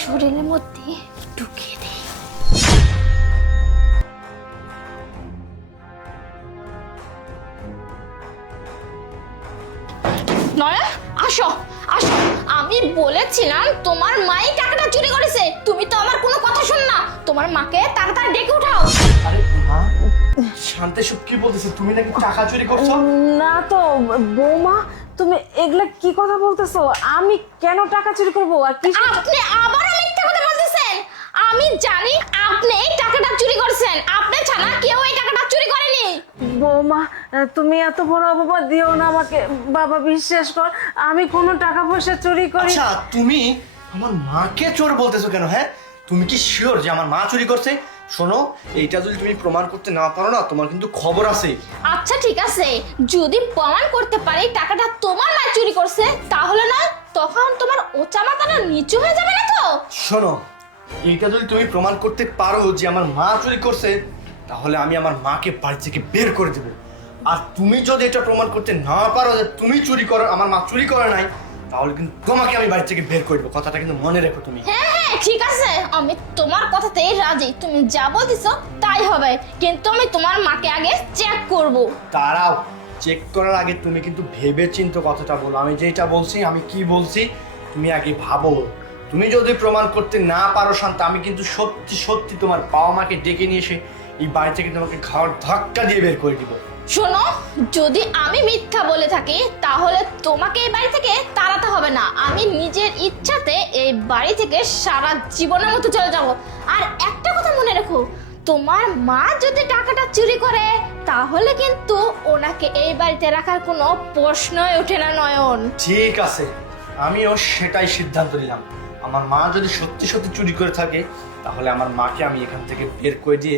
শরীরের মধ্যে ঢুকিয়ে দেই। নয়ন, আসো আসো, আমি বলেছিলাম তোমার মাই টাকাটা চুরি করেছে, তুমি তো আমার কোনো কথা শোন না। তোমার মাকে তাড়াতাড়ি ডেকে উঠাও। আরে মা, শান্তে সব কি বলতেছে? তুমি নাকি টাকা চুরি করছো? না তো বৌমা, তুমি এগুলা কি কথা বলতেছো? আমি কেন টাকা চুরি করবো? আর কি আপনি আবারও মিথ্যা কথা বলতেছেন। আমি জানি আপনি এই টাকাটা চুরি করেছেন, আপনি ছাড়া কেউ এই টাকাটা চুরি করেনি। বৌমা, তুমি এত বড় অপবাদ দিও না আমাকে। বাবা বিশ্বাস কর, আমি কোনো টাকা পয়সা চুরি করি। আচ্ছা, তুমি আমার মাকে চোর বলতেছো কেন? হ্যাঁ, তুমি কি শিওর যে আমার মা চুরি করছে? শোনো, এইটা যদি তুমি প্রমাণ করতে না পারো না, তোমার কিন্তু খবর আছে। আচ্ছা ঠিক আছে, যদি প্রমাণ করতে পারি টাকাটা তোমার মা চুরি করছে, তাহলে না তখন তোমার ওচা মাথাটা নিচু হয়ে যাবে না তো? শোনো, এইটা যদি তুমি প্রমাণ করতে পারো যে আমার মা চুরি করছে, তাহলে আমি আমার মাকে বাড়ি থেকে বের করে দেবো। আর তুমি যদি এটা প্রমাণ করতে না পারো যে তুমি চুরি করো, আমার মা চুরি করে নাই, তাহলে কিন্তু তোমাকে আমি বাড়ি থেকে বের করে দেবো। কথাটা কিন্তু মনে রেখো তুমি। হ্যাঁ হ্যাঁ ঠিক আছে, আমি তোমার কথাতেই রাজি। তুমি যা বলতেছো তাই হবে, কিন্তু আমি তোমার মাকে আগে চেক করব। তারাও চেক করার আগে তুমি কিন্তু ভেবে চিন্তে কথাটা বলো। আমি যেটা বলছি, আমি কি বলছি, তুমি আগে ভাবো। তুমি যদি প্রমাণ করতে না পারো শান্ত, আমি কিন্তু সত্যি সত্যি তোমার বাবা মাকে ডেকে নিয়ে এসে এই বাড়ি থেকে তোমাকে ঘাড় ধাক্কা দিয়ে বের করে দিব। শোনো, যদি আমি মিথ্যা বলে থাকি তাহলে তোমাকে এই বাড়ি থেকে তাড়াতে হবে না। আমি নিজের ইচ্ছাতে এই বাড়ি থেকে সারা জীবনের মতো চলে যাব। আর একটা কথা মনে রেখো, তোমার মা যদি টাকাটা চুরি করে তাহলে কিন্তু ওনাকে এই বাড়িতে রাখার কোনো প্রশ্নই ওঠে না নয়ন। ঠিক আছে, আমিও সেটাই সিদ্ধান্ত নিলাম। আমার মা যদি সত্যি সত্যি চুরি করে থাকে, তাহলে আমার মাকে আমি এখান থেকে বের করে দিয়ে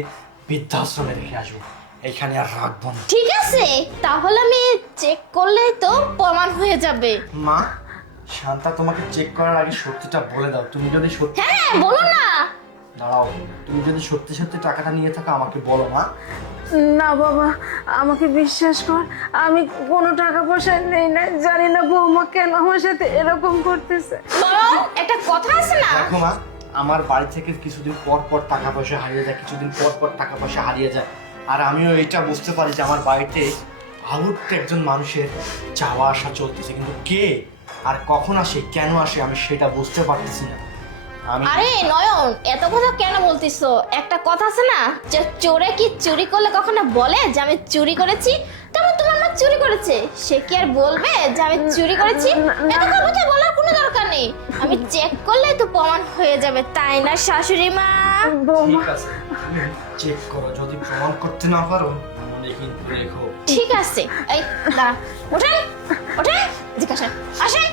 বৃদ্ধাশ্রমে রেখে আসবো। এইখানে আর রাখবো না। ঠিক আছে, তাহলে আমি চেক করলেই তো প্রমাণ হয়ে যাবে। মা, শান্তা তোমাকে চেক করার আগে সত্যিটা বলে দাও। তুমি যদি সত্যি, হ্যাঁ বলো না। দাঁড়াও, তুমি যদি সত্যি সত্যি টাকাটা নিয়ে থাকো আমাকে বলো। মা, না বাবা, আমাকে বিশ্বাস কর, আমি কোনো টাকা পয়সা নেই না। জানি না বৌমা কেন আমার সাথে এরকম করতেছে। নয়ন, একটা কথা আছে না, দেখো মা, আমার বাড়ি থেকে কিছুদিন পর পর টাকা পয়সা হারিয়ে যায়, কিছুদিন পর পর টাকা পয়সা হারিয়ে যায়। আর আমিও এটা বুঝতে পারি যে আমার বাড়িতে আলুরতে একজন মানুষের যাওয়া আসা চলতেছে, কিন্তু কে আর কখন আসে, কেন আসে, আমি সেটা বুঝতে পারতেছি না। আমি আরে নয়ন, এত কথা কেন বলতিছো? একটা কথা আছে না, যে চোরে কি চুরি করলে কখনো বলে যে আমি চুরি করেছি? তেমন তোমার মা চুরি করেছে, সে কি আর বলবে যে আমি চুরি করেছি? এত কথা বলার কোনো দরকার নেই, আমি চেক করলেই তো প্রমাণ হয়ে যাবে, তাই না শাশুড়ি মা? বৌমা, ঠিক আছে, তুমি চেক করো। যদি প্রমাণ করতে না পারো, মনে কিন্তু রেখো। ঠিক আছে, এই দাঁড়া, ওঠেন ওঠেন, এদিকে আসেন আসেন।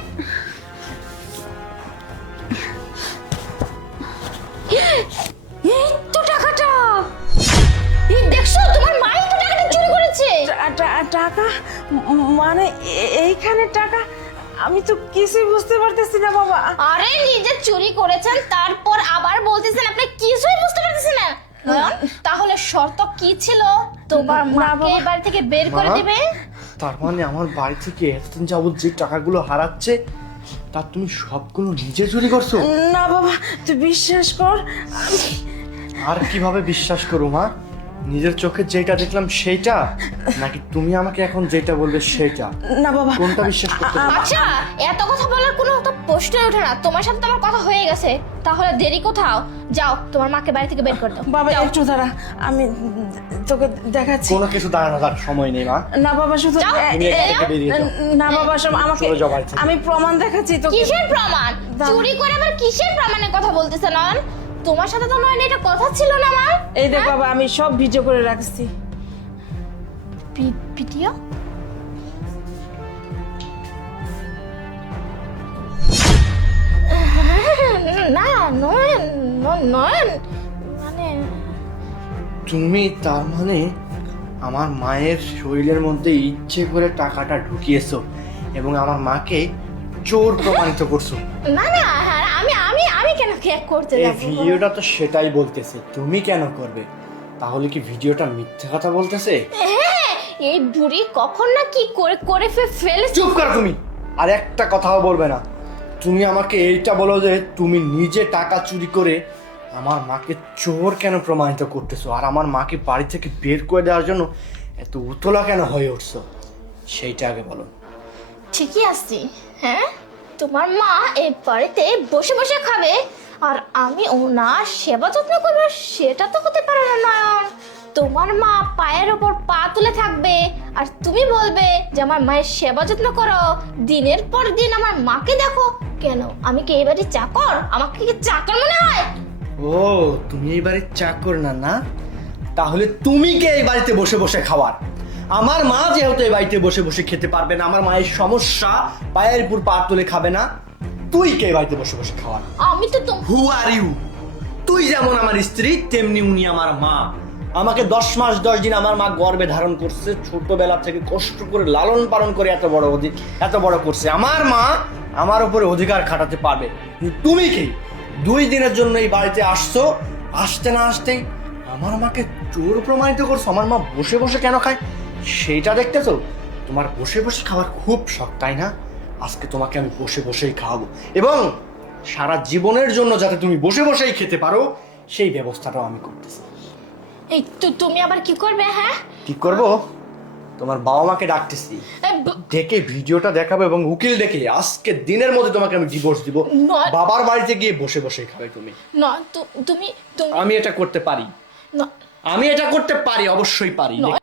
এই তো টাকাটা, এই দেখছো তোমার মাই তো টাকাটা চুরি করেছে। টাকা মানে এইখানে টাকা? আমি তো কিছুই বুঝতে পারতেছি না বাবা। আরে নিজে চুরি করেছেন, তারপর আবার বলতেছেন আপনি কিছুই বুঝতে পারতেছেন না। নয়ন, তাহলে শর্ত কি ছিল? তোমার মাকে বাবা। বাড়ি থেকে বের করে মা? দিবে? তার মানে আমার বাড়ি থেকে এতদিন যাবত যে টাকাগুলো হারাচ্ছে, তার তুমি সবগুলো নিজে চুরি করছো? না বাবা, তুই বিশ্বাস কর। আর কিভাবে বিশ্বাস করো মা? নিজের চোখে যেটা দেখলাম সেইটা, নাকি তুমি আমাকে এখন যেটা বলবে সেইটা? না বাবা, কোনটা বিশ্বাস করতে হবে? আচ্ছা, এত কথা বলার কোনো তো প্রশ্নই ওঠে না। তোমার সাথে তো আমার কথা হয়ে গেছে, তাহলে দেরি কোথাও? যাও তোমার মাকে বাড়ি থেকে বের করে দাও। বাবা যাও। একটু দাঁড়া, আমি তোকে দেখাচ্ছি। কোনো কিছু দাঁড়ানোর সময় নেই মা। না বাবা, শুধু যাও, তুমি এখান থেকে বেরিয়ে যাও। না বাবা, আমাকে চলে যাও বাড়ি থেকে। আমি প্রমাণ দেখাচ্ছি তোকে। কিসের প্রমাণ? দাও। চুরি করে আবার কিসের প্রমাণের কথা বলতেছে নয়ন? তোমার সাথে তো নয়ন এটা কথা ছিল না আমার। এই দেখ বাবা, আমি সব ভিডিও করে রাখছি। ভিডিও? না নয়ন, নয়ন মানে তুমি তার মানে আমার মায়ের শরীরের মধ্যে ইচ্ছে করে টাকাটা ঢুকিয়েছো এবং আমার মাকে চোর প্রমাণিত করছো। না না, হ্যাঁ, আমি আমি আমি কেন কেক করতে এই যাব? ভিডিওটা তো সেটাই বলতেছে, তুমি কেন করবে? তাহলে কি ভিডিওটা মিথ্যে কথা বলতেছে? হ্যাঁ, এই বুড়ি কখন না কি করে করে ফেলেছে। চুপ কর তুমি, আর একটা কথাও বলবে না। তুমি আমাকে এইটা বলো যে তুমি নিজে টাকা চুরি করে আমার মাকে চোর কেন প্রমাণিত করতেছো, আর আমার মাকে বাড়ি থেকে বের করে দেওয়ার জন্য এত উতলা কেন হয়ে উঠছো, সেইটা আগে বলো। ঠিকই আছি, হ্যাঁ? তোমার মা এই বাড়িতে বসে বসে খাবে আর আমি ওনার সেবা যত্ন করবো, সেটা তো হতে পারে না নয়ন। তোমার মা পায়ের ওপর পা তুলে থাকবে আর তুমি বলবে যে আমার মায়ের সেবা যত্ন করো, দিনের পর দিন আমার মাকে দেখো। কেন, আমি কি এই বাড়ির চাকর? আমাকে কি চাকর মনে হয়? ও, তুমি এই বাড়ির চাকর না, না? তাহলে তুমি কে এই বাড়িতে বসে বসে খাওয়ার? আমার মা যেহেতু এই বাড়িতে বসে বসে খেতে পারবে না, আমার মায়ের সমস্যা, পায়ের উপর পা তুলে খাবে না, তুই কে এই বাড়িতে বসে বসে খাওয়ার? আমি তো হু আর ইউ? তুই যেমন আমার স্ত্রী তেমনি উনি আমার মা। আমাকে 10 মাস 10 দিন আমার মা গর্ভে ধারণ করছে, ছোটবেলা থেকে কষ্ট করে লালন পালন করে এত বড় করছে। আমার মা আমার উপরে অধিকার খাটাতে পারবে, কিন্তু তুমি কি 2 দিনের জন্য এই বাড়িতে আসছো, আসতে না আসতেই আমার মাকে চোর প্রমাণিত করছো? আমার মা বসে বসে কেন খায় সেইটা দেখতেছো? তোমার বসে বসে খাওয়ার খুব শখ, তাই না? আজকে তোমাকে আমি বসে বসেই খাওয়াবো, এবং সারা জীবনের জন্য যাতে তুমি বসে বসেই খেতে পারো সেই ব্যবস্থাটাও আমি করতেছি। এই তুমি আবার কি করবে? হ্যাঁ, কি করব? তোমার বাবা মাকে ডাকতেছি, ডেকে ভিডিওটা দেখাবো এবং উকিল ডেকে আজকে দিনের মধ্যে তোমাকে আমি ডিভোর্স দিব। নয়। বাবার বাড়িতে গিয়ে বসে বসে খাবে তুমি। না, তুমি আমি এটা করতে পারি, না, আমি এটা করতে পারি, অবশ্যই পারি। নয়।